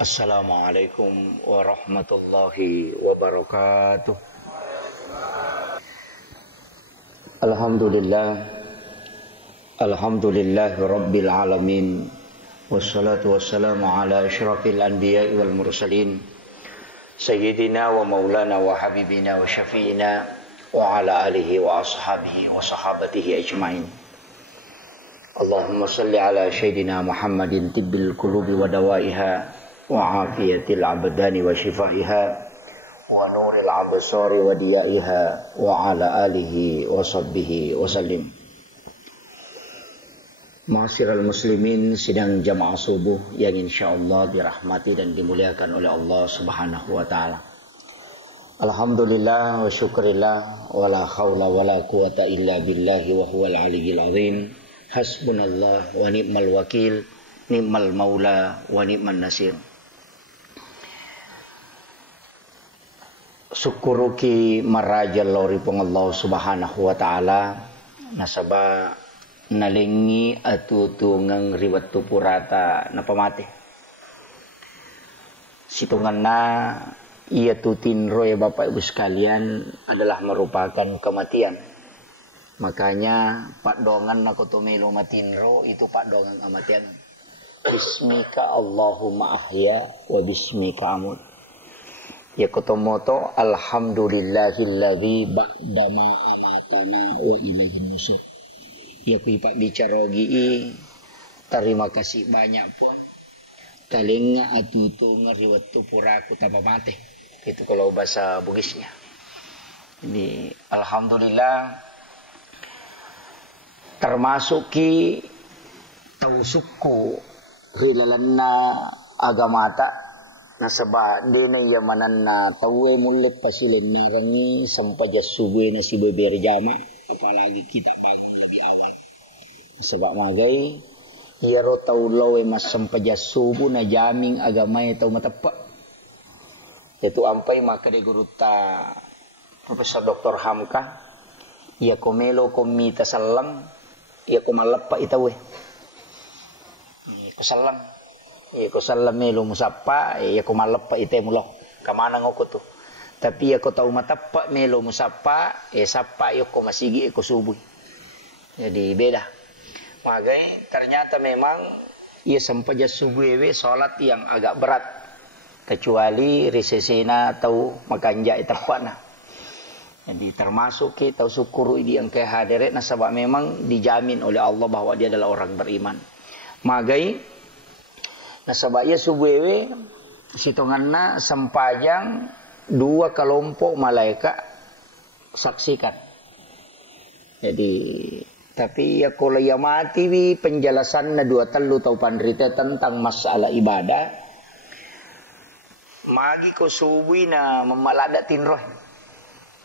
Assalamualaikum warahmatullahi wabarakatuh. Alhamdulillah rabbil alamin. Wassalatu wassalamu ala asyrafil anbiya'i wal mursalin Sayyidina wa maulana wa habibina wa syafi'ina wa ala alihi wa ashabihi wa sahabatihi ajma'in. Allahumma salli ala Sayyidina Muhammadin tibbil qulubi wa dawaiha wa afiyatil abdani wa shifaiha wa nuril absari wa diyaiha wa ala alihi wa sahbihi wa sallim. Ma'asyiral muslimin, sidang jamaah subuh yang insyaallah dirahmati dan dimuliakan oleh Allah Subhanahu wa taala. Alhamdulillah wa syukrillah wa la haula wa la quwata illa billahi wa huwal aliyyil azim. Hasbunallah wa ni'mal wakil, ni'mal maula wa ni'man nasir. Syukuruki marajal loripong Allah Subhanahu wa taala nasaba nalingi atutungang riwat tupurata na pamati. Situngan na ia tutinro ya Bapak Ibu sekalian adalah merupakan kematian. Makanya pak dongan na kutumelo matinro itu pak dongan kematian. Bismika Allahumma ahya wa bismika amut. Ya kutomoto alhamdulillahilladzi ba'dama amatana wa ilaihin nusur. Ya ku ipak bicarogi terima kasih banyak pun talinga atutu ngeriwat tu puraku tanpa mati. Itu kalau bahasa Bugisnya. Ini alhamdulillah termasuk ki tausuku rilalanna agamata nasaba dina yamanan na tawe mulit pasilin na rangi sampaja sube na si beber jama apalagi kita bangun lebih awal sebab magai yaro tau lawe mas sampaja subu na jaming agamay tau matapak itu ampai maka de guruta Profesor Dr. Hamka ya komelo komita salang ya kumalapa itawe kusalang ko salam melo musapa ko malapa ite mulo kamana ngoko tu tapi ko tau matapa melo musapa sapa ko masigi ko subuh jadi beda magai ternyata memang ia sampaja subuh salat yang agak berat kecuali risesena atau makanja itapana jadi termasuk kita syukur ini yang kehadirat nasabah memang dijamin oleh Allah bahwa dia adalah orang beriman magai nasabaya subuhewe sitonganna sampajang dua kelompok malaikat saksikan. Jadi tapi ya kalau ya mati penjelasan na dua telu tau pandrita tentang masalah ibadah. Magi ko subuhi na memalada tinroh.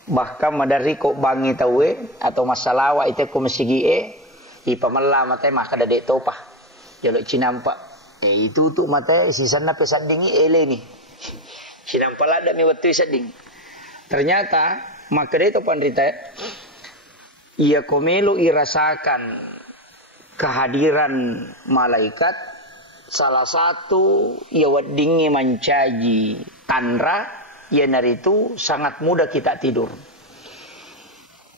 Bahkan madari ko bangi tawe atau masalah wa ite ko masigi ipamala matay makadade topah. Jalok cinampa itu tuh mata sisan na pesadingi ele ni. Sinampala da mi watu sading. Ternyata maka itu pandrita ia komelo irasakan kehadiran malaikat salah satu ia wadingi mancaji tandra ia naritu sangat mudah kita tidur.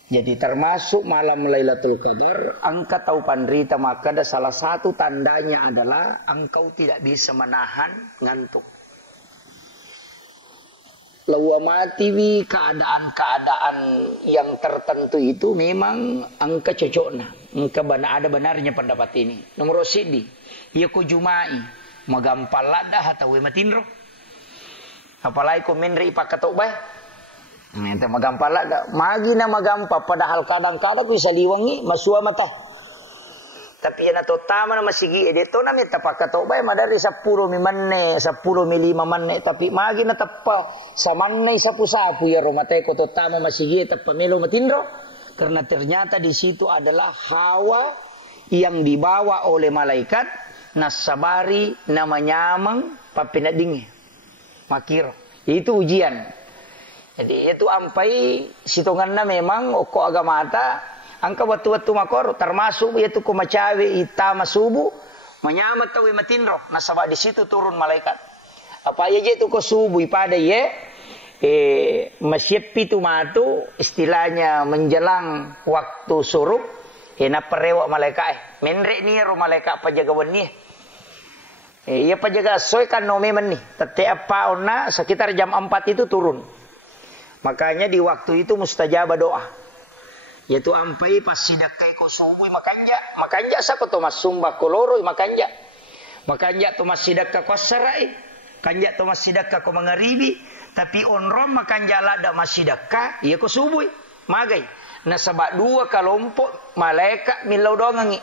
Jadi termasuk malam Lailatul Qadar, angka tahu pandrita maka ada salah satu tandanya adalah engkau tidak bisa menahan ngantuk. Lawa mati keadaan-keadaan yang tertentu itu memang angka cocokna. Angka ada benarnya pendapat ini. Nomor sidi, ia ko jumai magampalada atau matinro. Apalagi ko menri pakatobay. Ente magampala magi na magampa padahal kadang-kadang bisa liwangi masua mata. Tapi yana to tama na masigi dito na meta pakatobay madari 10 mimanne 10 milima manne tapi magi na tappa sa manne sapu-sapu ya romate ko to tama masigi tappa melo matindro karena ternyata di situ adalah hawa yang dibawa oleh malaikat nasabari na manyamang papinadingi makiro itu ujian. Jadi itu ampai situngan na memang oko agamata angka watu-watu makor termasuk yaitu ko macawi ita masubu manyamat tawi matinro nasaba di situ turun malaikat Apa ya tu ko subuh pada ye masyipi tu matu istilahnya menjelang waktu surup na perewak malaikat menrek ni ro malaikat pajaga weni ia pajaga soy kan nome men ni tetiap pauna sekitar jam 4 itu turun. Makanya di waktu itu mustajab doa. Yaitu ampai pas sidak ko subuh makanja sa ko to masumba koloro makanja. Makanja to masidak ka kosarai. Kanja to masidak ka ko mangaribi tapi onrom makanja lada masidak ka iya ko subuh magai. Na sabak dua kelompok malaikat milau dongangi.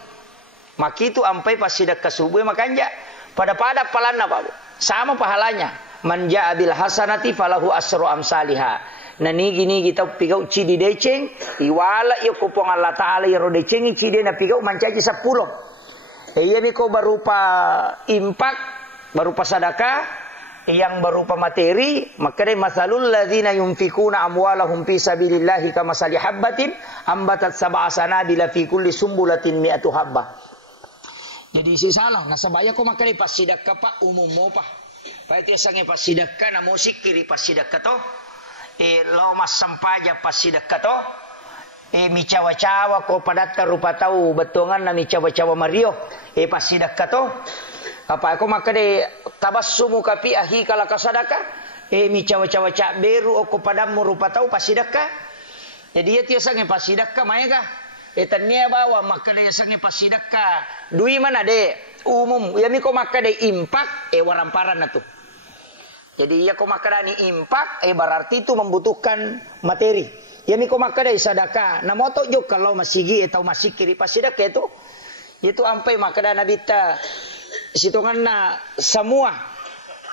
Makitu ampai pas sidak ka subuh makanja. Pada palanna Pak. Sama pahalanya. Man ja'a bil hasanati falahu asru amsalihha. Nah gini kita pigau cidi deceng, iwala iyo kupong Allah Ta'ala iyo deceng cidi na pigau mancaji 10. Iya miko berupa impak, berupa sedekah, yang berupa materi, maka dai masalul ladzina yunfikuna amwalahum fi sabilillahi kamasali habbatin ambatat sab'a sanabila fi kulli sumbulatin mi'atu habbah. Jadi si salah, nah sabaya ko maka dai pas sedekah Pak umum mo pa. Pa itu sange pas sedekah na musik kiri pas sedekah to. Lo mas sampaja pas sedekah to. Mi cawa-cawa ko padat ka rupa tau betongan na mi cawa-cawa Mario. Pas sedekah to. Apa aku maka de tabassumu kapi ahi kala kasadaka mi cawa-cawa cak beru aku padamu rupa tau pas sedekah. Jadi ya tiasa nge pas sedekah maega. Tania bawa maka de sange pas sedekah. Dui mana de umum ya mi ko maka de impak waramparan na tu. Jadi ya ko maka ni impak berarti itu membutuhkan materi. Ya mi ko maka de sedekah. Na moto jo kalau masigi atau masih kiri pas sedekah itu ampai maka da nabi ta situnganna semua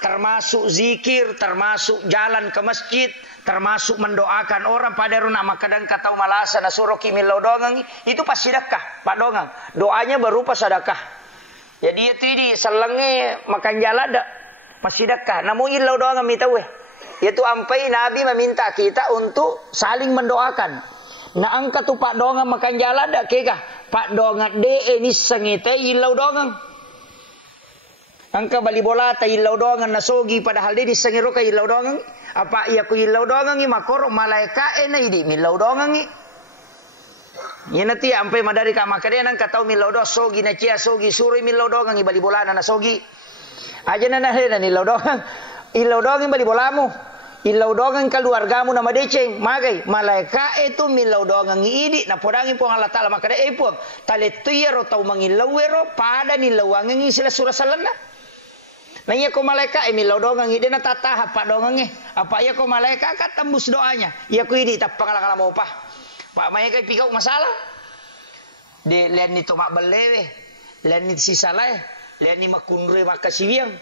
termasuk zikir, termasuk jalan ke masjid, termasuk mendoakan orang pada runa makadang katau malasa na suroki milau dongang itu pas sedekah Pak dongang. Doanya berupa sedekah. Jadi itu di selenge makan jalada pas sedekah. Namun ilau dongang mitawe. Itu ampai Nabi meminta kita untuk saling mendoakan. Na angka tu Pak dongang makan jalada kekah. Pak dongang de ini sengite ilau dongang. Angka bali bola ta ilau dongan nasogi padahal dia disengiro ka ilau dongan apa iya ku ilau dongan ni makoro malaika na idi milau dongan ni ina ti ampai madari ka makade nang katau milau do sogi na cia sogi suri milau dongan ni bali bola na sogi aja na hena ni ilau dongan bali bolamu ilau dongan keluargamu nama deceng magai malaika itu milau dongan ni idi na podangi po Allah Taala makade po taletuiro tau mangilawero pada ni lawangan ni sila surah salana. Nah iya ko malaikat milau dongang ide na tatahap Pak dongang apa iya ko malaikat ka tembus doanya iya ko idi tap pangala mau pa Pak maya kay pigau masalah de len ni tomak belewe len ni sisalai len ni makunre makasiwiang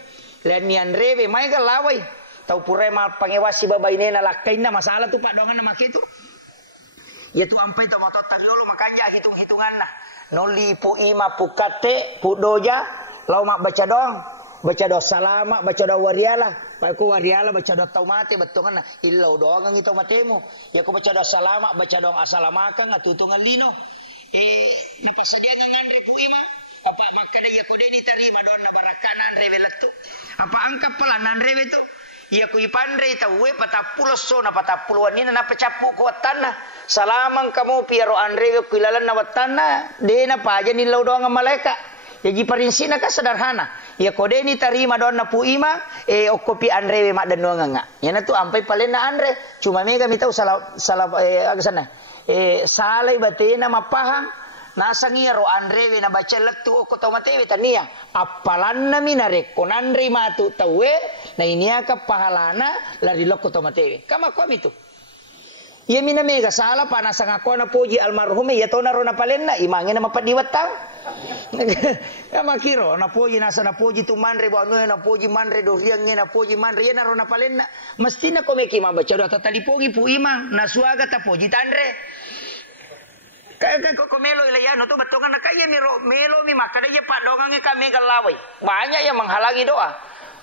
len ni andreve maya ka lawai tau pure mal pangewasi babai nena lakaina masalah tu Pak dongang na makitu ya tu ampai to motot tagiolo makanya hitung-hitungan nah noli pu ima pu kate pu doja lau mak baca dong baca doa salama, baca doa wariala. Pak ko wariala baca doa taumate betongan illau doang ngito matemo. Ya ko baca doa salama, baca doa asalamakan atutungan lino. Napasadya ngandre po ima. Apa makada ya ko dedi tarima doa na barakanan revelatu. Apa angka pala nanre beto. Ya ko ipandre tawe patapulos so na patapuluan ni na pacapu ko watana. Salamang kamu piaro andre ko ilalan na watana. De na paja ni illau doang malaikat. Jadi parinsina ka sederhana. Ya kode ni tarima doa na pu ima okopi andre mak dan doang nga. Ya na tu ampai palena andre. Cuma mega mitau salah agasana. Salai batena mapahang nasangia ro andre na baca letu oko tomatewe tania. Apalanna minare konandri matu tawe na inia ka pahalana lari loko tomatewe. Kama kwa mitu. Ya mina mega salah panasang ako na puji almarhum ya to na ro na palena imangin na mapadiwat tao. Ya makiro na poji nasa na poji tu manre ba na poji manre do riang na poji manre ya na ro na palena mesti na komeki mabaca do tali pogi pu imang na suaga ta poji tandre kaya ko melo ilayano tu betongan na kaya melo mi makada ya Pak dongang ka mega lawai banyak yang menghalangi doa.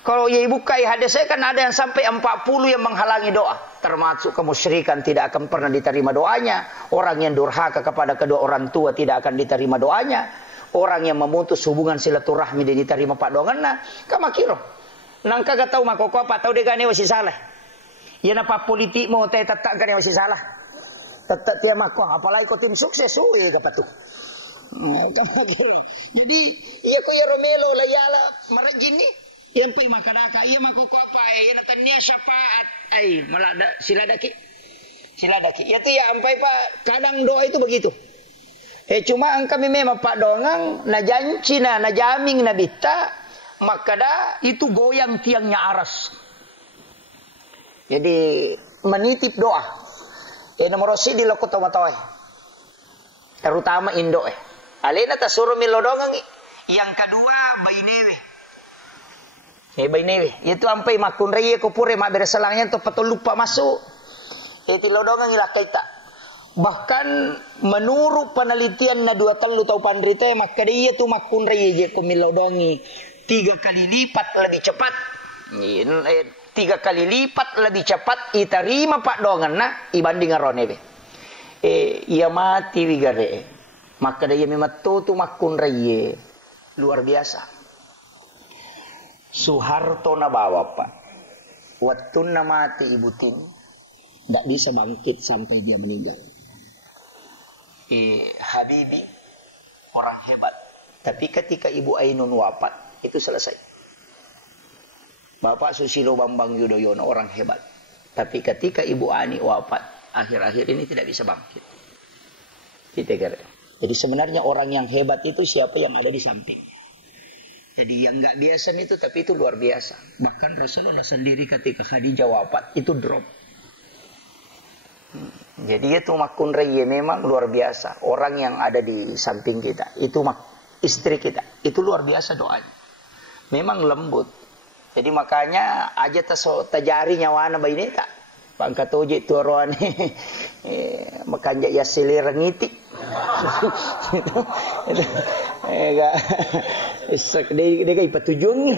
Kalau ya ibu kai hadis saya kan ada yang sampai 40 yang menghalangi doa. Termasuk kemusyrikan tidak akan pernah diterima doanya. Orang yang durhaka kepada kedua orang tua tidak akan diterima doanya. Orang yang memutus hubungan silaturahmi dan diterima Pak dongan na kamakiro. nang kagak tahu makoko apa tahu degane wasi salah. Ya napa politik mau teh tetap gane wasi salah. Tetap dia mako apalagi kau tim sukses suwe kata tuh. Jadi iya ko ya Romelo layala marajini yang pai makadaka iya makoko apa ya natania syafaat ai malada siladaki ya tu ya ampai pak kadang doa itu begitu. Cuma kami memang pak dongang na janji na jaming na bita makada itu goyang tiangnya aras. Jadi menitip doa. Nomor si di lokoto matoy. Terutama Indo alena ta suruh milo dongang. Yang kedua bainewe. Itu ampai makun reye ko pure mak bereselangnya tu patol lupa masuk. Itu lodongang ilah kaita. Bahkan menurut penelitian na 2 talu tau pandrita maka dia tu makun reye je ko milodongi 3 kali lipat lebih cepat. 3 kali lipat lebih cepat iterima pak dongan na ibanding aronebe. Ia mati wigare. Maka dia memang tu makun reye luar biasa. Soeharto na bawa pak. Waktu na mati ibu Tin. Tidak bisa bangkit sampai dia meninggal. Habibie orang hebat. Tapi ketika Ibu Ainun wafat, itu selesai. Bapak Susilo Bambang Yudhoyono orang hebat. Tapi ketika Ibu Ani wafat, akhir-akhir ini tidak bisa bangkit. Jadi sebenarnya orang yang hebat itu siapa yang ada di sampingnya. Jadi yang nggak biasa itu, tapi itu luar biasa. Bahkan Rasulullah sendiri ketika Khadijah wafat, itu drop. Jadi itu makun reye memang luar biasa. Orang yang ada di samping kita. Itu istri kita. Itu luar biasa doanya. Memang lembut. Jadi makanya aja tajari nyawana bayi ini tak. Pangkat oje itu orang ini. Makanya ya selir ngitik. Dia kayak petujung.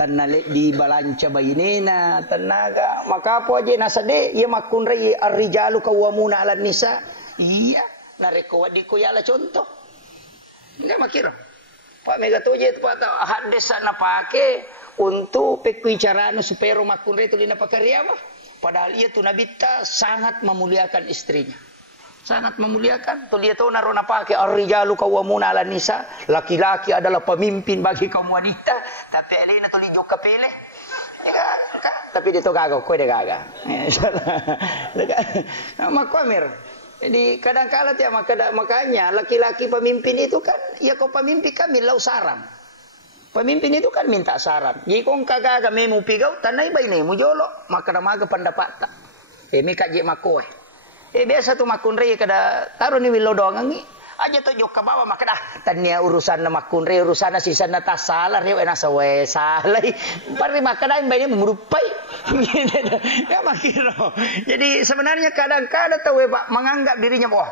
Tanale di balanca bayinena tenaga maka apa aja nasade ia makun rei ar-rijalu qawwamuna 'alan nisa iya nareko wadiko yala contoh enggak makira Pak Mega toje itu Pak hadis sana pake untuk pekuicaraan supaya makun rei tu lina pakarya mah padahal ia tu nabi ta sangat memuliakan istrinya sangat memuliakan tu dia tahu narona pake ar-rijalu qawwamuna 'alan nisa laki-laki adalah pemimpin bagi kaum wanita tapi alina tu lijuk kepilih ya, tapi dia tu kagak kau dia kagak makamir jadi kadang-kala tiap makanya laki-laki pemimpin itu kan ya kau pemimpin kan milau saran pemimpin itu kan minta saran jadi kau kagak memu pigau tanai baine mu jolo maka namaga pendapat tak mika je makoy biasa tu makun rei kada taruh ni wilo doang ni aja tu jok ke bawah maka dah tanya urusan na makun rei urusan na sisa na tas salah rei na sawe salah pari maka dah bayi merupai ya makiro jadi sebenarnya kadang-kadang tahu Pak menganggap dirinya wah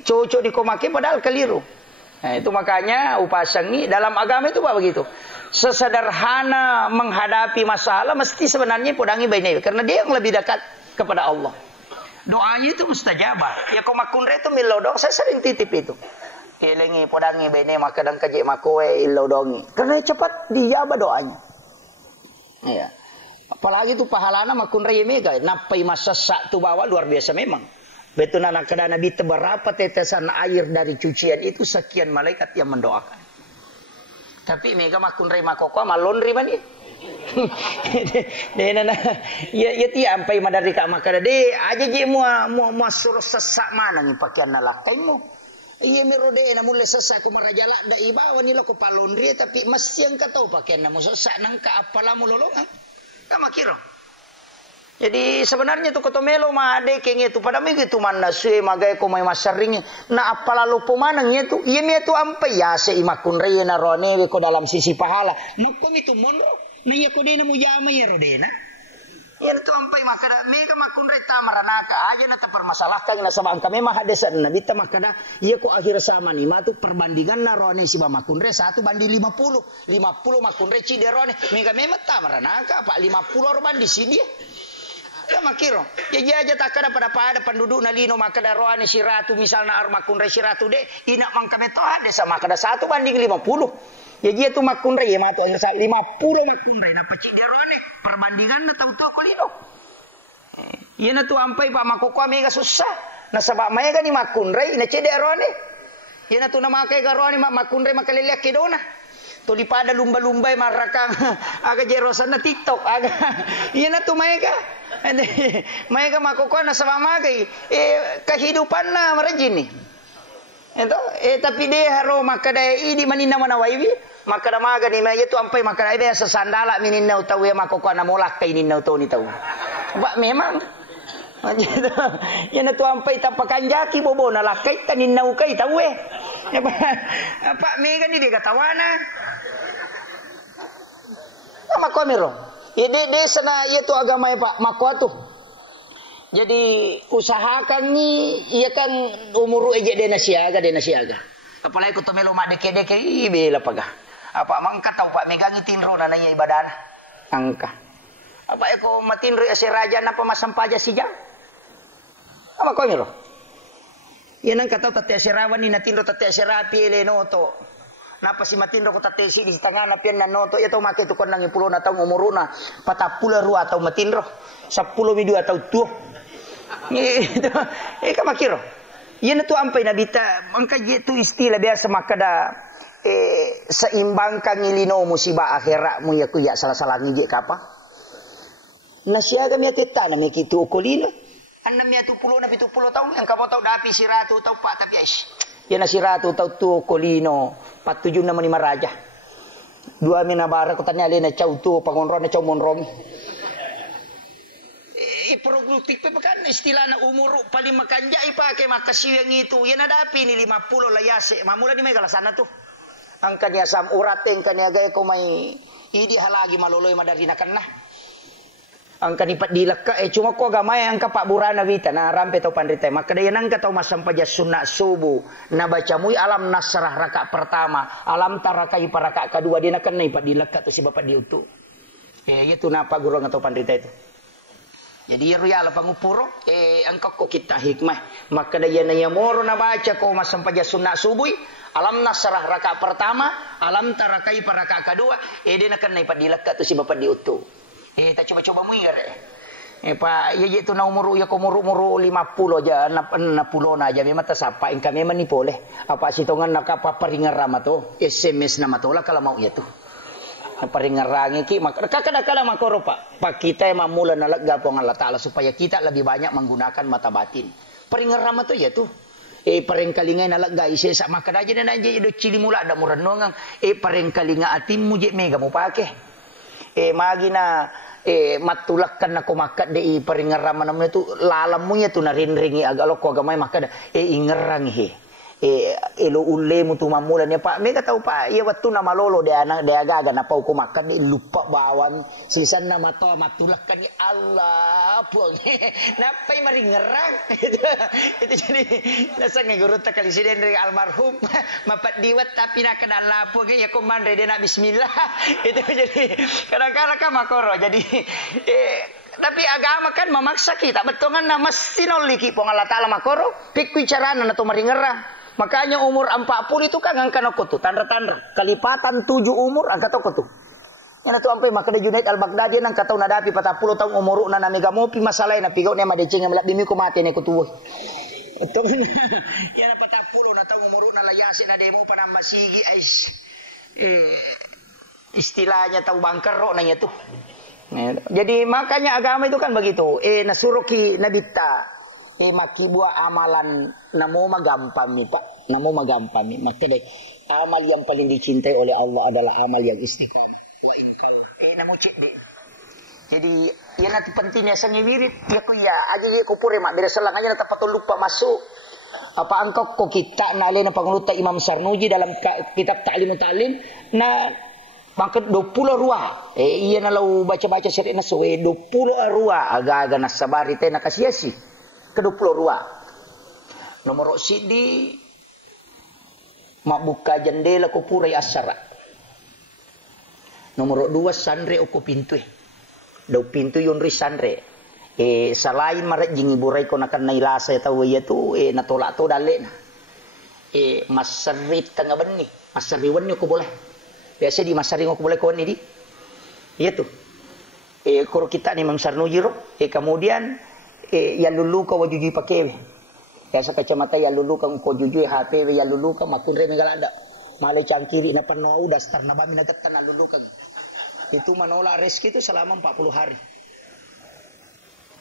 cocok dikomaki padahal keliru. Nah, itu makanya upasang ni dalam agama itu Pak begitu. Sesederhana menghadapi masalah mesti sebenarnya podangi bayi karena dia yang lebih dekat kepada Allah. Doanya itu mustajabah. Ya kau makun re itu milodong. Saya sering titip itu. Kelengi podangi bene makadang kaje makowe ilodongi. Karena cepat dijabah doanya. Ya. Apalagi itu pahalana makun re mega. Napai masa sak tu bawa luar biasa memang. Betul anak kada Nabi berapa tetesan air dari cucian itu sekian malaikat yang mendoakan. Tapi mega makun re makoko malonri mani. Ya tiap ampai madari ka makada de aja je mu suruh sesak mana ni pakaian nalakai mu iya mirode na mule sesak ku marajala da iba wani lo ko palondri tapi mesti yang ka tahu pakaian namu sesak nang ka apala mu lolongan ka makiro jadi sebenarnya tu kotomelo ma ade kenge tu pada migi tu manna sue magai ko mai masaring na apala lo pomanang ye tu iya me tu ampai ya se imakun re na rone ko dalam sisi pahala no komi tu monro na iya ko dena mujama ya rodena ya itu ampai makada mega makun reta maranaka aja na terpermasalahkan na sabang kami mah hadesan nabi ta makada iya ko akhir sama ni matu perbandingan na rone si makun re 1 banding 50 makun re ci de rone mega memang ta maranaka pak 50 orang bandi si dia makiro. Jadi aja tak ada pada penduduk nalino maka daroane si ratu misalnya armakunre si ratu de ina mangkameto ada sama kada 1 banding 50. Ya dia tu makunre ya matu 50 makunre na pecik daroane perbandingan na tahu kolino. Iya na tu ampai pak makoko mega susah. Na sabab maya gani makunre ina cede daroane. Iya na tu na makai garoane makunre makalelek kedona. Tuli pada lumba-lumba marakang aga jerosan na TikTok aga. Iya na tu maya mereka makukuha na sa mamagay kehidupan na marajin ito tapi dia haro makada idi manina manawaiwi makada maga ni maya tu ampai makada ide sa sandala mininaw taw ya makukuha na mulak kay ninaw to ni taw ba memang yan na tu ampai tapakan jaki bobo na lakay taninaw kay taw apa mega ni dia katawana ama komiro. Ide sana itu agama ya Pak makwa tuh. Jadi usahakan ni ia kan umuru eje de nasiaga. Apalagi ku tumelo mak deke ibe lapaga. Apa mangka tahu Pak megangi tinro na nanya ibadana. Angka. Apa eko matinro ase raja na pamasampaja sija. Apa ko miro? Yan ang kataw tate asirawan ni natinro tate asirapi eleno to. Napa si matinro ko tatesi di tengah na pian nanoto ito make to kon nang 10 na taong umuruna 42 atau matinro 10 video atau 2 ka makiro yan tu ampay na bita angka itu istilah biasa makada seimbangkan ilino musibah akhirat mu ya kuya salah-salah ngije kapa nasiaga mi kita na mi kitu kolino 670 na 70 tahun yang kamu tahu dapi si ratu tahu Pak tapi aish yan na si ratu tahu tu kolino 47 na manima raja. 2 minabara ko tanya na chaw tu pangonron na chaw monrong. Produktif pa kan istilah na umuro paling makanja ipake makasiyang itu. Yan nadapi ni 50 layase. Mamula di may kalasana tu. Ang kanya sam urateng kanya gaya ko may idi halagi maloloy madarinakan na. Ang kanipat dilaka cuma ko gamay ang kapak burana vita na rampe tau pandrite maka dayan ang katau masampaja sunat subuh na baca mui alam nasrah rakaat pertama alam tarakai rakaat kedua dia nak kena ipat dilaka tu si bapak diutu itu napa guru ngatau pandrite itu jadi ruyala pangupuro angkak ko kita hikmah maka dayan na yamoro na baca ko masampaja sunat subuh alam nasrah rakaat pertama alam tarakai rakaat kedua dia nak kena ipat dilaka tu si bapak diutu tak coba-coba muir Pak ya itu na umuru ya ko umuru 50 aja 60 na aja memang tasapa ingka memang ni boleh apa sitongan nakapaparingar rama to SMS na matola kalau mau ya tuh naparingarangi ki maka kadang-kadang makoro Pak kita emang mula nalagga po ng Allah Ta'ala supaya kita lebih banyak menggunakan mata batin paringar rama to ya tuh pareng kalingay nalagga isi sa makadaja na nandiya do chili mula da muranongang pareng kalinga atim mo je mega mo pake magi na matulakkan na kumakat de paringaraman naman itu lalamunya tu narinringi agalo ko gamay makada ingerangi elo ulle mo tumamula niya Pak mega tahu Pak iya waktu na malolo de agaga na pau kumakat ni lupa bawan sisan na mato matulakkan ni Allah po napay maringerang itu jadi nasa ngeguru ta kali siden dari almarhum mapat diwat tapi na kadala po ya komandre de na bismillah itu jadi kadang-kadang kan makoro jadi tapi agama kan memaksa kita betongan na mesti noliki po Allah Ta'ala makoro pikwicarana na to maringerang makanya umur 40 itu kan angka aku tuh tanda-tanda kelipatan 7 umur angka aku tuh yan tu ampai maka de Junaid al-Baghdadi nang kataw nadapi 40 tahun umur na namiga mo pi masalay na pigaw ni madeceng malap bimi ko mate ne ko tuwo ito yan 40 na tahun umur na layasin na demo panamba sige ais istilahnya tahu bangkero nanya tuh jadi makanya agama itu kan begitu nasuruki nabita maki buah amalan namo magampami Pak namo magampami makanya amal yang paling dicintai oleh Allah adalah amal yang istiqomah wa inkau namo cede jadi ya nanti pentingnya sangi wirid ya ku ya aja dia kupure mak beda selang aja nanti patut lupa masuk apa angkau ko kita nale na pangunuta Imam Sarnuji dalam kitab Ta'limu Ta'lim na maka 20 ruah iya na lau baca-baca syariat na suwe 20 ruah aga-aga nasabari te nakasiasi ke-20 ruah. Nomor sidi mak buka jendela ko purai asara. Nomor 2 sanre ko pintu. Daw pintu yun ri sanre. selain marat jingi burai ko nakan nailasa tahu ya tu natolak to dale na masarit tengah beni masariwan ko boleh biasa di masaring ko boleh ko ni di iya tu kuro kita ni mamsarnu jiro kemudian ya lulu ka wajuji pakai biasa kacamata ya lulu ka ko juju HP ya lulu ka makun re megalada malai cangkiri na pano dastar na bami nagatan na lulu ka itu menolak rezeki itu selama 40 hari.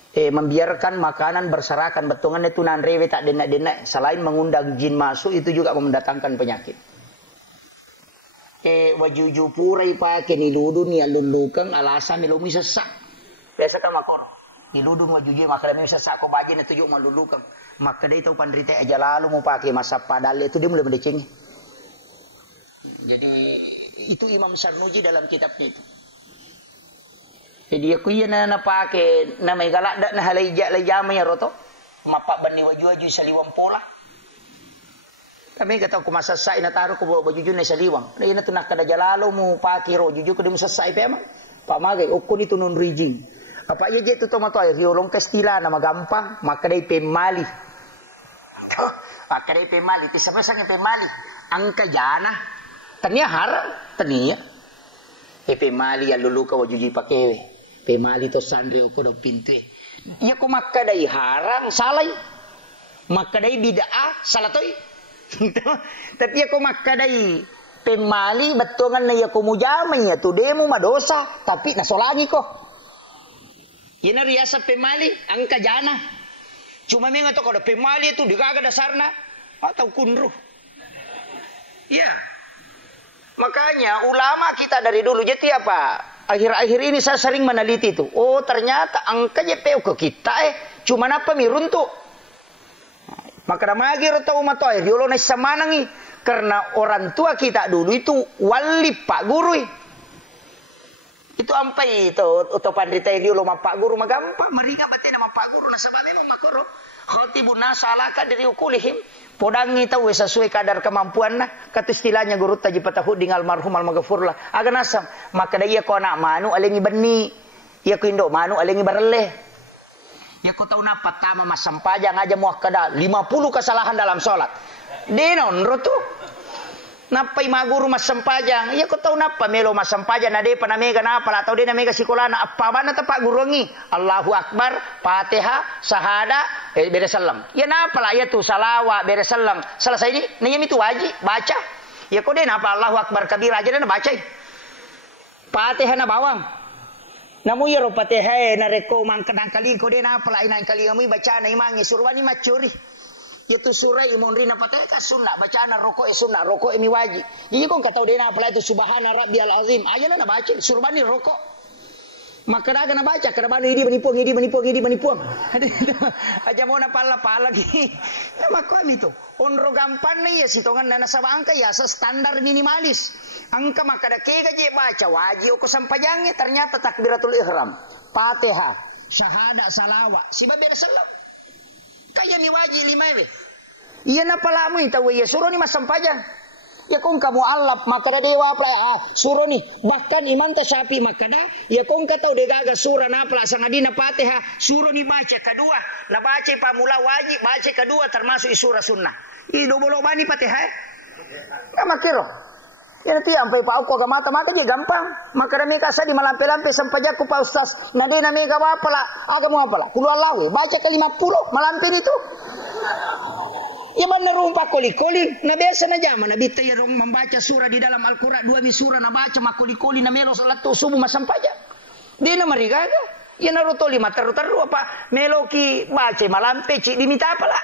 Membiarkan makanan berserakan betongan itu nan rewe tak denak-denak selain mengundang jin masuk itu juga mendatangkan penyakit. Wajuju purai pakai niludun ya lulukang alasan milumi sesak. Biasa kan makor. Niludun wajuju maka demi sesak ko bajin itu juga malulukang. Maka dia tahu pandrita aja lalu mau pakai masa padal itu dia mulai mendecengi. Jadi itu Imam Sarnuji dalam kitabnya itu. Jadi aku iya na pakai nama galak dak nah halija lejama ya roto mapak bani waju-waju saliwang pola. Kami kata aku masa sai na taruh ko baju na saliwang. Dai na tunak kada jalalo mu pakai ro juju ko di musasai pe amang. Pamagay ukon itu non rijing. Apa iya je tu tomato ay riolong kastila na magampang maka dai pemali. Maka dai pemali ti sabasang pemali angka jana. Tania harang tania. Pemali ya lulu ka wajuji pakewe. Pemali to sandri ko do pintu. Iya ko makadai harang salai. Makadai bid'ah salatoi. Tapi aku makadai pemali betongan na iya ko mujamay ya tu demo madosa tapi nasolagi ko. Ina riasa pemali ang kajana. Cuma menga to ko do pemali itu digaga dasarna atau kunruh. Iya. Makanya ulama kita dari dulu jadi apa? Akhir-akhir ini saya sering meneliti itu. Oh ternyata angka JPU ke kita cuma apa miruntuk. Maka namagi rota umat air diolo na samanangi karena orang tua kita dulu itu wali pak guru. Itu ampai itu atau pandita diolo ma pak guru magampa meringa batin nama pak guru na sebab memang makoro. Khatibuna salaka dari ukulihim. Podangi tahu sesuai kadar kemampuan nah kata istilahnya guru taji patahud dengan almarhum almaghfurlah agan asam maka dia ko anak manu alengi beni ia ko indo manu alengi bareleh ya ko tahu na pertama masam pajang aja muakkada 50 kesalahan dalam salat denon rotu napa ima guru masam pajang ya ko tahu napa melo masam pajang na de panamega na pala tahu de na mega sekolah na apa bana ta pak guru ngi Allahu akbar Fatihah syahada beres salam ya napa lah ya tu salawat beres salam selesai ini nanya itu wajib baca ya ko de napa Allahu akbar kabir aja na baca Fatihah na bawang namu ya ro Fatihah na reko mang kadang kali ko de napa lah inang kali kami baca na imangi surwani macuri itu surah imun rina patah sunnah bacaan rokok sunnah rokok ini wajib jadi kau kata dia apa itu subhana rabbiyal azim aja na baca surbani rokok maka dah kena baca kena banu ini menipuang aja mau na pala lagi nama kau itu onro gampang nih ya sitongan dana sabangka ya standar minimalis angka maka dah kega je baca wajib ko sampajangnya ternyata takbiratul ihram Fatihah syahada salawat sibab bersalam kaya ni wajib 5 we. Iya na pala mo itaw ya suruh ni masampajang. Ya kung kamu alap maka da dewa pala suruh ni bahkan iman ta Syafi maka da ya kung kataw de gaga surah na pala sang adina Fatihah suruh ni baca kedua na baca pamula wajib baca kedua termasuk surah sunnah. I dobolo bani Fatihah. Ya makiro. Ya nanti sampai pa ako gamata maka je gampang. Maka da meka sa di malampe-lampe sampajak ko pa ustaz. Na de na meka wapala aga mo wapala. Kulu Allah we baca ke 50 malampe itu. Ya mana rumpa koli-koli na biasa na jama na bita ya rong membaca surah di dalam Al-Qur'an 2 surah na baca makoli-koli na melo salat to subuh masampajak. Di na marigaga. Ya na roto 5 teru apa meloki baca malampe ci dimita pala.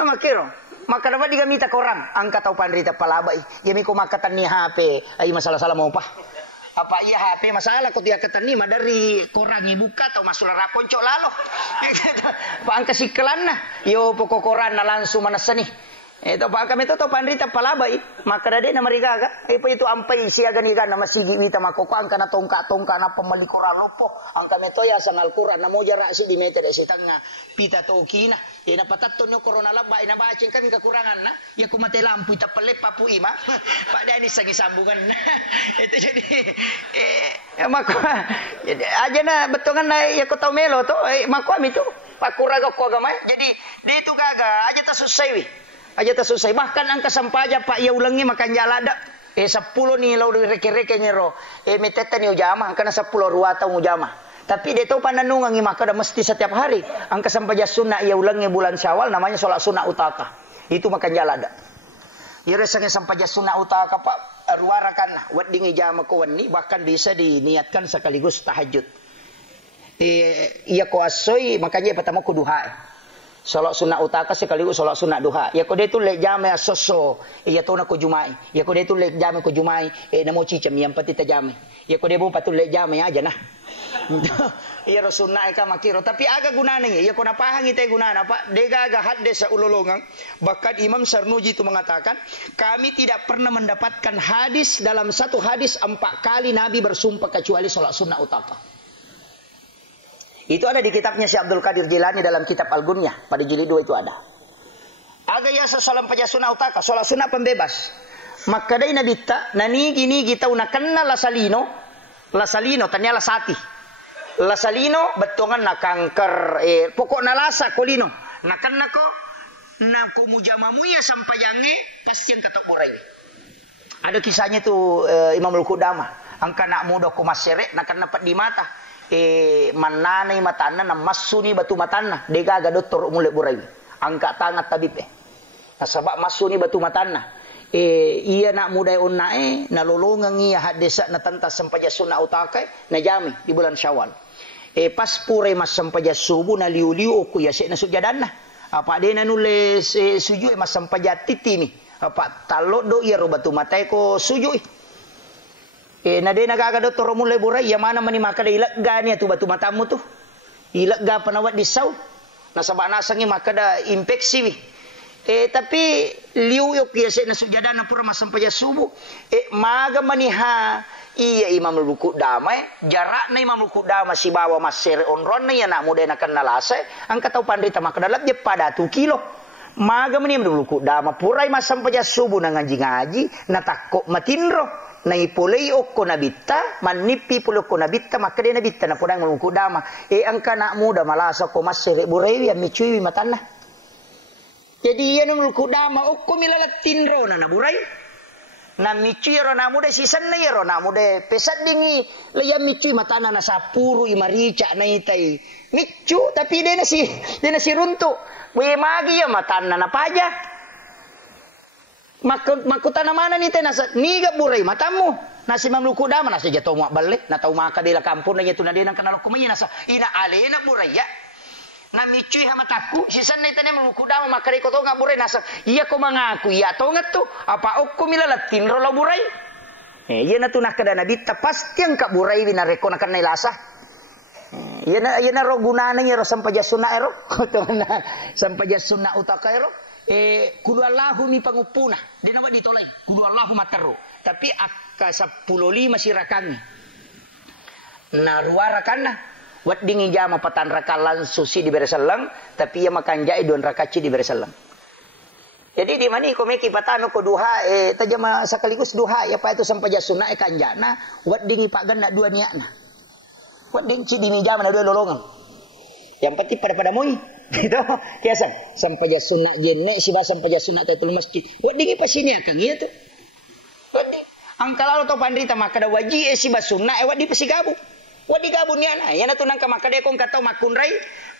Ama kiro maka dapat digamita korang angkat tau pandrita palabai ya miko makatan ni HP ay masalah-salah mau pa apa iya HP masalah ko tiya katan ni madari korang ibuka tau masulah rapon cok lalo pa ang kasiklan na yo poko koran na langsung manasani ito pa kami to pandrita palabai maka dade na marigaga ay pa itu ampay siya ganigan na masigi wita makoko ang kana tongka na pamalikora po ang kami to ya sang Al-Qur'an na mo jara si dimeter si tanga pita to kina ina pataton nyo corona laba ina bacing kami kekurangan na ya kumate lampu ita pelep papu ima pada ni sagi sambungan itu jadi Ya mako aja na betongan na ya ko melo to mako ami to pakuraga ko gamay jadi dito kaga aja ta susay wi aja ta susay bahkan ang kasampaja pak ya ulangi makan jalada 10 ni law reke-reke nyero meteta ni ujama ang kana 10 ruata ujama tapi dia tahu pananungan maka dah mesti setiap hari ang kasampaja sunnah ya ulangi bulan Syawal namanya salat sunnah utaka itu makan jalada ya resangnya sampaja sunnah utaka pak ruarakan wedding jama ko wani bahkan bisa diniatkan sekaligus tahajud. Iya ko asoy makanya pertama ko duha. Salat sunat utaka sekaligus salat sunat duha. Ya ko detu lek jama asoso. Iya to na ko jumai. Ya ko detu lek jama ko jumai namo cicam yang pati tajame. Ya ko debu patul lek jama aja nah. Iya sunna ka makiro tapi aga gunana ya ko napahang itay gunana pak dega aga hadis sa ulolongang bahkan Imam Sarnuji itu mengatakan kami tidak pernah mendapatkan hadis dalam satu hadis 4 kali Nabi bersumpah kecuali salat sunnah utaka itu ada di kitabnya Syekh Abdul Qadir Jilani dalam kitab Al-Gunyah pada jilid 2 itu ada aga ya salam paja sunnah utaka salat sunnah pembebas maka dai Nabi ta nani gini kita unakanna lasalino tanya lasati lasalino betongan na kanker pokok na lasa kolino nakan nako na kumujamamu ya sampai yange pasti yang kata borai ada kisahnya tuh Imam Al-Qudama angka nak muda kumasere nakan dapat di mata mananay matana na masuni batu matana dega aga doktor mulai borai angka tangat tabib nasabak masuni batu matana iya nak muda unnae na lolongang iya hadisa na tantas sampai sunna utakai na jami di bulan Syawal pas pure mas sampaja subuh na liu-liu ko ya na sujadan na apa de na nulis suju mas sampaja titi ni apa talo do ya ro batu matay ko suju na de nagaga do toro mulai buray ya mana mani maka de ilagga ni tu batu matamu tu ilagga panawat di saw nasaba nasangi maka da infeksi wi tapi liu yok ya na sujadan na pura mas sampaja subuh maga maniha iya Imam Al-Qudama jarak na Imam Al-Qudama si bawa masir onron na yan na muda na kanalase ang kataw pandita makadalap dia pada 2 kilo maga man Imam Al-Qudama puray masampaja subo na ngaji-ngaji natakko matinro na ipulay o ko nabita manipi pulo ko nabita makade nabita na pudang Imam Al-Qudama ang kana muda malasa ko masir buray ya michuy matana jadi yan Imam Al-Qudama o ko milalat tinro na naburay na michi ro na muda sisan na yero na muda pesat dingi leya michi matana na sapuru imarica na itai michu tapi dia nasi runtu we magi ya matana na paja makutana mana ni tenasa niga burai matamu nasi mamluku dama nasi jatuh muak balik na tau maka di la kampung na jatuh na dia nang kenal kumanya nasa ina alena burai ya na micui hamataku sisan na itane mamluku dama maka di koto nga burai nasa iya ko mangaku iya to nga tu apa okko milalatin ro la burai iya na tu nakada nabita pasti ang ka burai binareko na kanay lasa iya na ro gunana niya ro sampaja sunna ero sampaja sunna utaka ero kudu Allahu ni pangupuna di nawa ditulay kudu Allahu matero tapi akka 15 sirakan na ruarakan na wat dingi jama patan rakalan susi di beresalang tapi ia makan jai don rakaci di beresalang jadi di mana ko meki patano ko duha tajama sekaligus duha ya pa itu sampaja sunna kanjana wat dingi pagan na dua niatna wat dingi di jama na dua lolongan yang penting pada moi gitu kiasan sampaja sunna jenne sida sampaja sunna tatul masjid wat dingi pasinya kang ieu tuh wat dingi angkalalo to pandrita makada waji si basunna wat di pasigabu wat digabun nya na yana tunang ka makade kong kataw makunray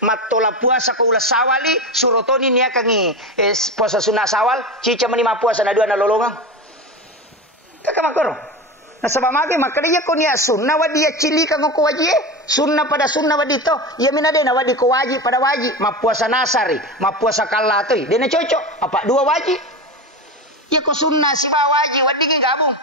matola puasa ko ulas sawali surotoni niya kangi puasa sunna sawal cica manima puasa na dua na lolongang kakamakoro nasabamage makadiya ko niya sunna wadi ya cili kang ko waji sunna pada sunna wadi to ya minade na wadi ko waji pada waji mapuasa nasari mapuasa kalatoy dena cocok apa dua waji ya ko sunna si ba waji wadi gabung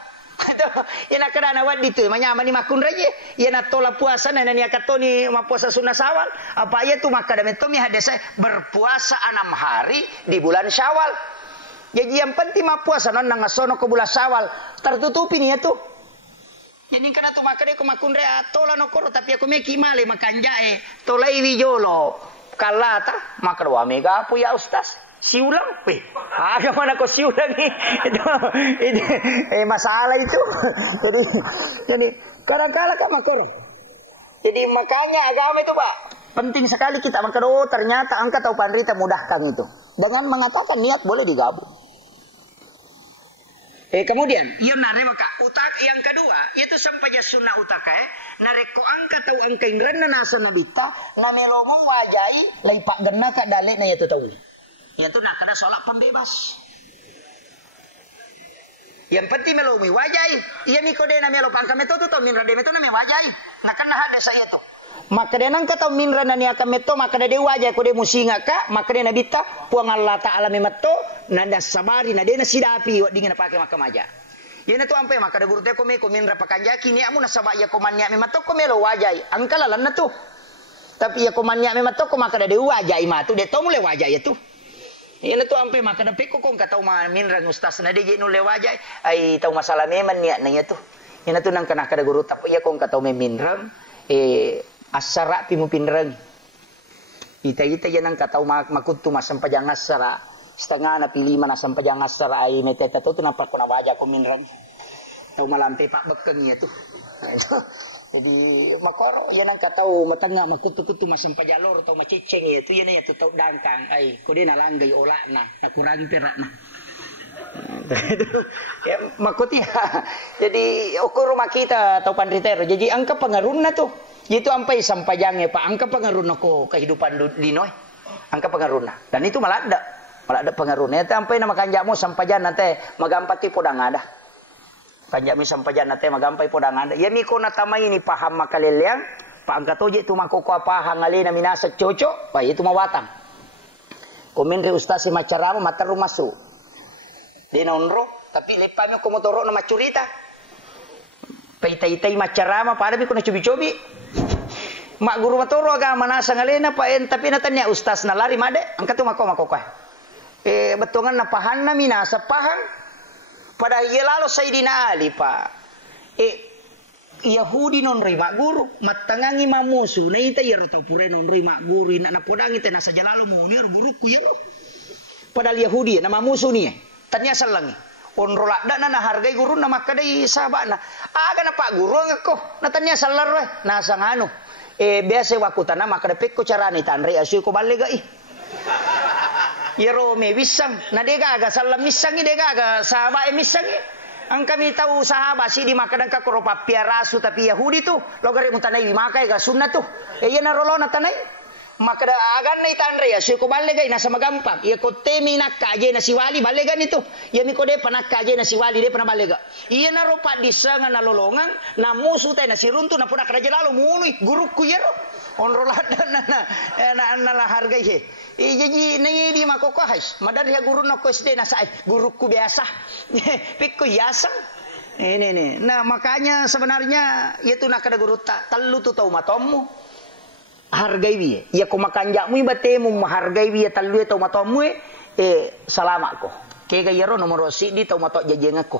ina kana wadi tu manyama ni makun raje ina tola puasa na ni akatoni mapuasa sunna sawal apa ya tu makadame to mi hadasa berpuasa 6 hari di bulan Syawal jadi yang penting mapuasa non nangasono ko bulan Syawal tertutupi ni tu jadi kana tu makade ko makun re tola no koro tapi aku meki male makan jae tola iwi jolo kalata makarwa mega pu ya ustaz Siulang, agak mana kau siulang ni? Itu masalah itu. Jadi kadang-kadang kan makor. Jadi makanya agama itu Pak, penting sekali kita maka ternyata angka tahu pandrita mudahkan itu. Dengan mengatakan niat boleh digabung. Kemudian, ia nare maka utak yang kedua, itu sampai sunnah utaka nareko angka tahu angka indran na nasa nabita na melomo wajai lai pak genna ka dale na yaitu tahu. Yaitu nak kena solat pembebas. Yang penting melomo wajai, ia mikode na melo pangka meto tu tahu minra de meto na me wajai. Nak kena ada saya tu. Maka dia nang kata minra na niya ka meto maka dia wajai ko de musinga ka maka dia nabita puang Allah taala me meto nanda sabari na de na sidapi dingin pakai maka maja. Yana tu ampai maka da guru te ko me ko minra pakanjaki ni amu na sabak ya ko manya me meto ko melo wajai. Angkala lan na tu. Tapi ya ko manya me meto ko maka da de wajai ma tu de to mule wajai tu. Yana tu ampai maka da peko ko ka tau ma minra ustaz na de je nu le wajai ai tau masalah me man niat na ya tu. Yana tu nang kana ka da guru tapi ya ko ka tau me minra asara pimu pinrang. Ita yan ang kataw makuntu masampajang asara. Setengah na pilima na sampajang asara ay meteta to nampak ko na waja ko minrang. Taw malampe pak bekeng ya tu. Jadi makoro yan ang kataw matanga makutu-kutu masampajalor taw maciceng ya tu yan ya taw dangkang ay ko din nalanggay ola na nakurangi perak na. Ya makuti jadi ukur rumah kita tahu pandritero. Jadi angka pengaruh na tu. Itu sampai sampajangnya Pak, angka pengaruh ko kehidupan linoy. Angka pengaruh. Dan itu malah ada pengaruhnya. Sampai nama kanjakmu sampajan nanti magampati podang ada. Kanjakmu sampajan nanti magampai podang ada. Ya miko na tamay ni paham makaliliang. Pak angka toje itu makoko pahang alina minasa cocok. Pak itu mawatang. Komenre ustasi macaramu mataru masuk. Di nonro tapi lepamnya komotoro na macurita. Paitai-tai macarama pada bi ko na cobi-cobi. Mak guru matoro agama nasa ngalena pa tapi natanya ustaz na lari made angkat tu mako ka. Betongan na pahan na minasa pahan. Pada yelalo Sayyidina Ali pa. Yahudi non mak guru matangangi mamusu na ita yero tau pure non mak guru na podangi te nasa jalalo mo ni buruku yero. Padahal Yahudi na mamusu ni tanya salangi. Onrolak dak na hargai guru na makadai sahabana. Aga na pak guru ngako natanya salar nasa nganu. Biasa waktu tanah maka depek ko carani tanre asu ko balega Yero me wisang na dega aga salam misang dega aga sahaba misang ang kami tahu sahabat si di makadang ka ko papia rasu tapi Yahudi tu logare mutanai makai ga sunna tu iya na rolo na tanai maka da agan na tanre asu ko balega ina sama gampang iya ko temi nakka je na si wali balega nito iya mi ko de panakka je na si wali de pana balega iya na ropa disanga na lolongang na musu tay na si runtu na puna kada jalalo munui guruku yero onrolada na harga he jadi nangi di makoko has madar ya guru na ko SD na sai guruku biasa pikku yasang ini nah makanya sebenarnya itu nak kada guru talu tu tau matomu hargai biye ya ko makanjakmu batemu menghargai biye talu tau matomu salamat ko kega yero nomor si di tau matok jajeng aku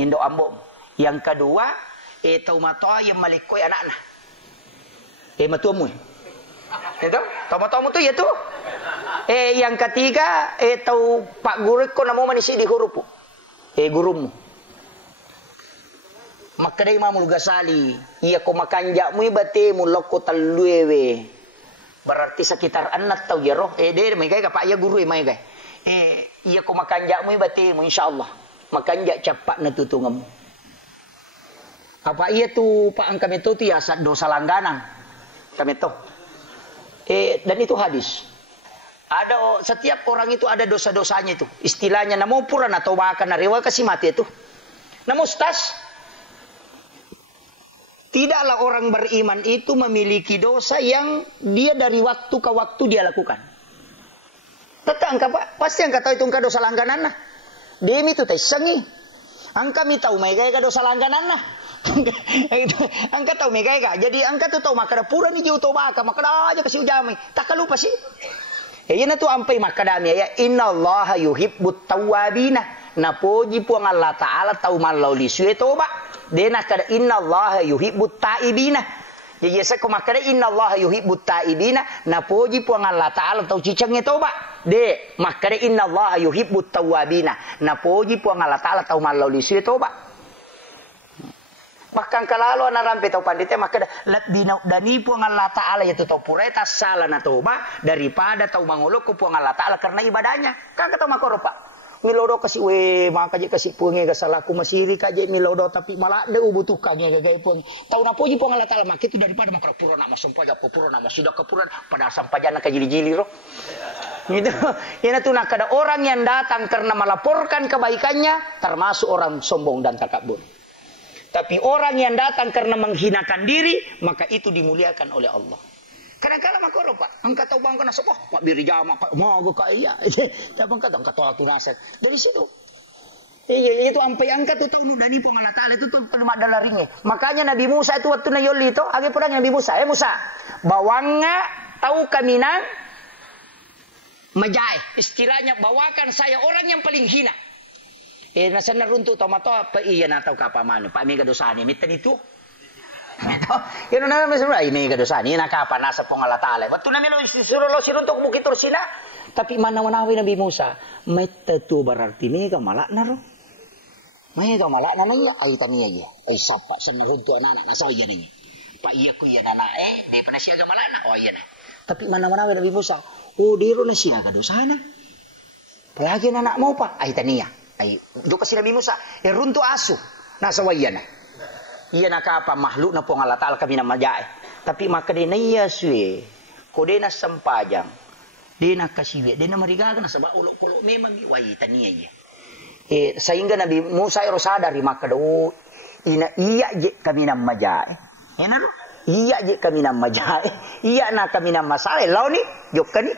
indo ambo yang kedua tau matok yang malikoi anakna matuamu itu tau matomu tu ya tu yang ketiga tau pak guru ko namo manisi di hurupu gurumu maka dari Imam Ghazali iya ko makanjakmu batemu lokko taluewe berarti sekitar anak tau jero de mai gai ka pak ya guru mai gai iya ko makanjakmu batemu insyaallah makanjak capak na tutungam apa iya tu pak angka meto tu ya dosa langganan kami tahu dan itu hadis ada setiap orang itu ada dosa-dosanya itu istilahnya namo puran atau bahkan narewa kasih mati itu namo ustaz tidaklah orang beriman itu memiliki dosa yang dia dari waktu ke waktu dia lakukan tetap angka pak pasti angka tahu itu angka dosa langganan nah demi itu sengi angka mi tahu mai gaya dosa langganan nah angka tahu megai ka jadi angka tu tahu makada pura ni jauh tahu baka makada aja kasih ujami tak lupa sih yana tu ampai makadami ya innallaha yuhibbut tawwabina napoji puang Allah taala tahu malau li suwe toba dena kada innallaha yuhibbut taibina jadi sa ko makada innallaha yuhibbut taibina napoji puang Allah taala tahu cicangnya toba De, maka de inna Allah yuhibbut tawwabina. Na poji po ang Allah Ta'ala tau malaw lisu ito ba? Bahkan kalau na rampe tau pandite maka dani po ang Allah Ta'ala yaitu tau pureta salah na toba daripada tau mangulok ko po ang Allah Ta'ala karena ibadahnya. Kan kata makoro pak. Milodo kasi maka je kasi pungi ka salaku masiri ka je milodo tapi malah de ubutuh ka ge gay pungi. Tau na poji po ang Allah Ta'ala maka itu daripada makro pura nama sampaja pura nama sudah kepuran pada sampajana ka jili-jili ro. Gitu. Ini tuh nak ada orang yang datang karena melaporkan kebaikannya termasuk orang sombong dan takabur. Tapi orang yang datang karena menghinakan diri maka itu dimuliakan oleh Allah. Kadang-kadang makoro pak, angkat tahu bang kena sopoh, mak biri jama, pak mau gue kaya, tapi angkat aku masak dari situ. Iya itu sampai angkat itu nudani pengalatan itu tuh pada dalaringnya. Makanya Nabi Musa itu waktu nayoli itu, agi perang Nabi Musa, Musa, bawangnya tahu kaminan majai, istilahnya bawakan saya orang yang paling hina. Nasa naruntu tomato apa iya na tahu kapa mana, pak mega dosani, mitan itu. Yun na naman sa ini kadosan ini nakapa nasa pongalatala. Ba't namin suruh lo siruntok bukit sila. Tapi manawanawin Nabi Musa, may tatu berarti mega malak na ro. Mega malak na niya ay taniya ya. Ay sapa sa narunto anak nasa iya niya. Pa iya ko iya na di pa na siya ga malak na o iya na. Tapi manawanawin Nabi Musa, diro na siya kadosana. Palagi na anak mo pa ay taniya. Ay do kasi Nabi Musa, runto aso nasa waya na. Iya nakapa makhluk na po ang Allah Ta'ala kami na majai. Tapi maka di na iya suwe. Ko di na sampajang. Di na kasiwe. Di na marigaga na sabah ulo-ulo. Memang iwayitan niya iya. Sehingga Nabi Musa sadari maka do. Iya je kami na majai. Yan ano? Iya je kami na majai. Iya na kami na masay. Law ni. Jok ka ni.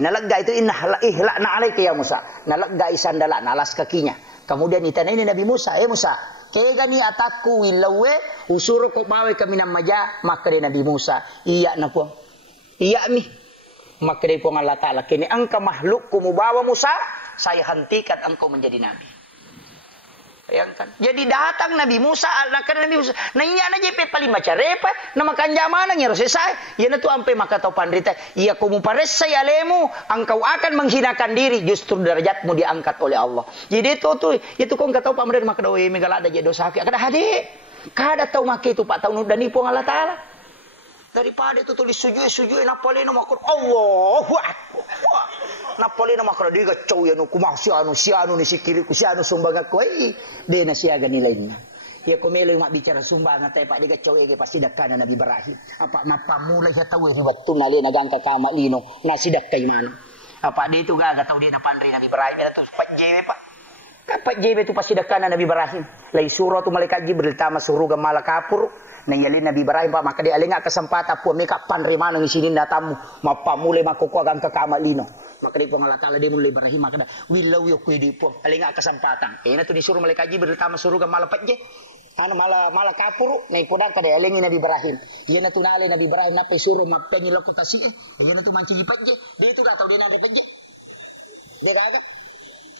Nalagga itu ihla na alay kaya Musa. Nalagga isandala. Nalas kakinya. Kemudian itanay ni Nabi Musa. Musa. Kaya ni ataku wilawe usuro ko bawe kami ng maja maka de Nabi Musa iya na po iya mi maka de po ang Allah Ta'ala kini angka makhluk kumubawa Musa saya hentikan engkau menjadi nabi. Bayangkan jadi datang Nabi Musa Nabi Musa na iya na jepet paling macarepa na makanjama na nyero selesai iya na tu ampe maka tau pandrita iya kumupares saya lemu engkau akan menghinakan diri justru derajatmu diangkat oleh Allah. Jadi itu kong katau pamrer maka dawe megala ada je dosa kada hade kada tau make itu pak tau dan ipo Allah Ta'ala daripada itu tulis sujud napole no makor Allahu akbar napole no makor diga cow ya no kumasi anu ni sikiri ku sianu sumbaga ko de na siaga nilain na ya ko melo mak bicara sumbangan tay pak diga cow ge pasti dakana Nabi Ibrahim apa mapamulay sa tawe hibat tunali nagangka kama lino nasidak kay mano apa de itu gaga tau de na pandri Nabi Ibrahim ya tu pak jewe pak Pak JB itu pasti dakana Nabi Ibrahim. Lai surah tu malaikat Jibril tama suruh ga malakapur. Nangyalin Nabi Ibrahim pa maka di alinga kesempatan po meka panrima nang isinin datamu mapamulay makukuha gang kakamalino. Maka di pangalatala di mulai Ibrahim maka da wilaw yo kuy di po alinga kesempatan. Na to disuruh malaikat Jibril tama suruh ga malapat je. Ano malakapur na ipudang kada alingin Nabi Ibrahim. Yan na tunali Nabi Ibrahim na pay suruh mapenilo ko tasi. Yan na to manci jipat je. Dito dataw di na je. Di gaga.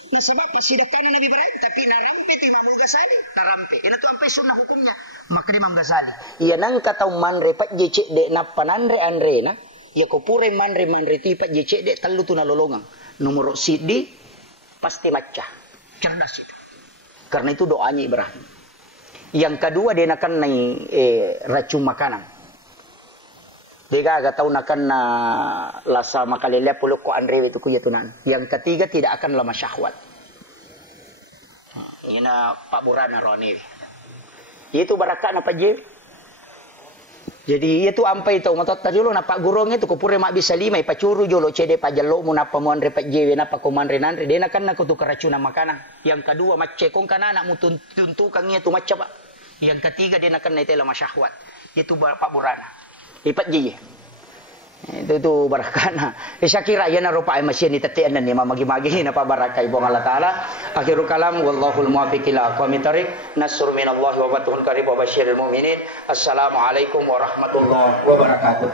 Nah sebab pasti dekana Nabi Ibrahim tapi narampe ti Imam Ghazali narampe ina tu ampe sunnah hukumnya maka Imam Ghazali iya nang katau manre pat jecek de na panandre andre na ya ko pure manre ti pat jecek de tallu tu na lolongang nomor sidi pasti maca cerdas itu karena itu doanya Ibrahim yang kedua dia akan racun makanan Dega tau nakan na lasa makalilya pulok ko andre itu kuyatunan. Yang ketiga tidak akan lama syahwat. Ini na paburana roni. Itu barakat na pajir. Jadi itu ampai itu matot tadi lo na pak gurong itu kupure mak bisa lima ipacuru jolo cede pajalo mo na pamuanre pajjewe na pakumanre nanre de nakan na kutu keracunan makanan. Yang kedua macekong kanana mu tuntukan itu macam pak. Yang ketiga dia nakan na lama syahwat. Itu pak burana. Ipat je itu barakana saya kira ya na rupa ay masya ni tatian na ni mamagi-magi na pabarakay po Allah Ta'ala akhirul kalam wallahul muwaffiq ila aqwamit thariq nasrun minallahi wa fathun qarib wa basyiril mu'minin assalamu alaikum warahmatullahi wabarakatuh.